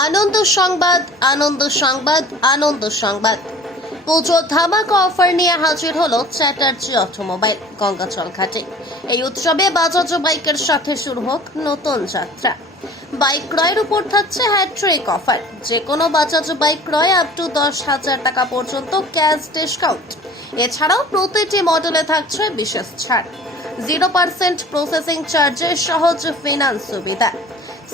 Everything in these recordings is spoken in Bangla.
আনন্দ সংবাদ আনন্দ সংবাদ আনন্দ সংবাদ। পুজো ধামাকা অফার নিয়ে হাজির হলো চ্যাটার্জি অটোমোবাইল গঙ্গাচল ঘাটে। এই উৎসবে বাজাজ বাইকের সাথে শুরু হোক নতুন যাত্রা। বাইক ক্রয়ের উপর থাকছে হ্যাট্রিক অফার। যে কোনো বাজাজ বাইক ক্রয় আপ টু দশ হাজার টাকা পর্যন্ত ক্যাশ ডিসকাউন্ট। এছাড়াও প্রতিটি মডেলে থাকছে বিশেষ ছাড়। জিরো পার্সেন্ট প্রসেসিং চার্জে সহজ ফিনান্স সুবিধা।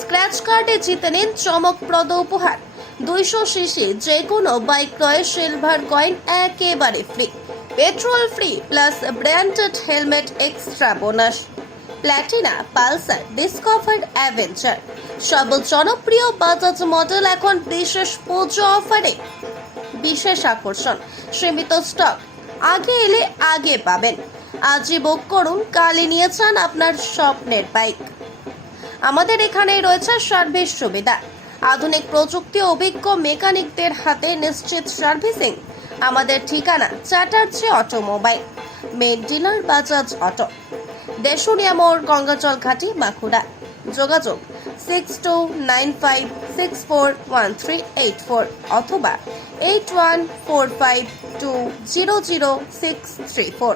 স্ক্র্যাচ কার্ডে জিতে নিন চমকপ্রদ উপহার। দুইশো সিসি যে কোনো বাইক ক্রয়ে সিলভার কয়েন একেবারে free. Petrol free plus branded helmet extra bonus. Platina, Pulsar Discover Avenger সব জনপ্রিয় বাজাজ মডেল এখন বিশেষ পুজো অফারে। বিশেষ আকর্ষণ, সীমিত স্টক। আগে এলে আগে পাবেন। আজই বুক করুন, কালই নিয়ে আপনার স্বপ্নের বাইক। আমাদের এখানে রয়েছে সার্ভিস সুবিধা। আধুনিক প্রযুক্তি অভিজ্ঞ মেকানিকদের হাতে নিশ্চিত সার্ভিসিং। আমাদের ঠিকানা Chatterjee automobile main dealer Bajaj auto. Deshunia মোড় গঙ্গাজল ঘাটি, বাঁকুড়া। যোগাযোগ six two nine five six four one three eight four অথবা eight one four five two zero zero six three four.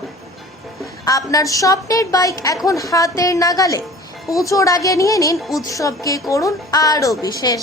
আপনার স্বপ্নের বাইক এখন হাতের নাগালে পুজোর আগে নিয়ে নিন উৎসবকে করুন আরও বিশেষ।